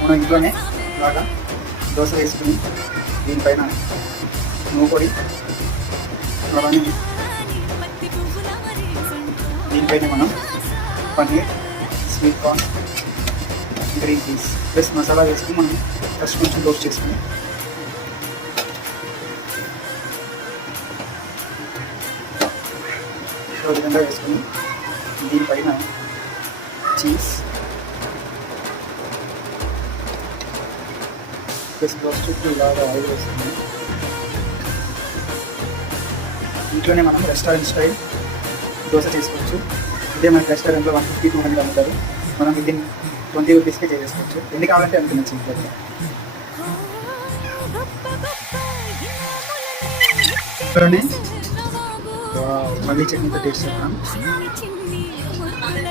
మనం ఇంట్లోనే బాగా దోశ వేసుకుని దీనిపైన నువ్వు పొడి అవన్నీ దీనిపైన మనం paneer, sweet corn, green peas plus masala వేసుకుని మనం ఫస్ట్ కొంచెం రోస్ట్ చేసుకుని ఈ విధంగా వేసుకుని దీనిపైన చీజ్ ప్లస్ చుట్టూ ఇలాగా ఆయిల్ వేసుకుని ఇంట్లోనే మనం రెస్టారెంట్ స్టైల్ దోశ చేసుకోవచ్చు. ఇదే మనకి రెస్టారెంట్లో 150-200 అమ్ముతారు. మనం వితిన్ 20 రూపీస్కే చేసుకోవచ్చు. ఎన్ని కావాలంటే అంత నచ్చింది. ఇక్కడనే మళ్ళీ చట్నీతో టేస్ట్ చేద్దాం.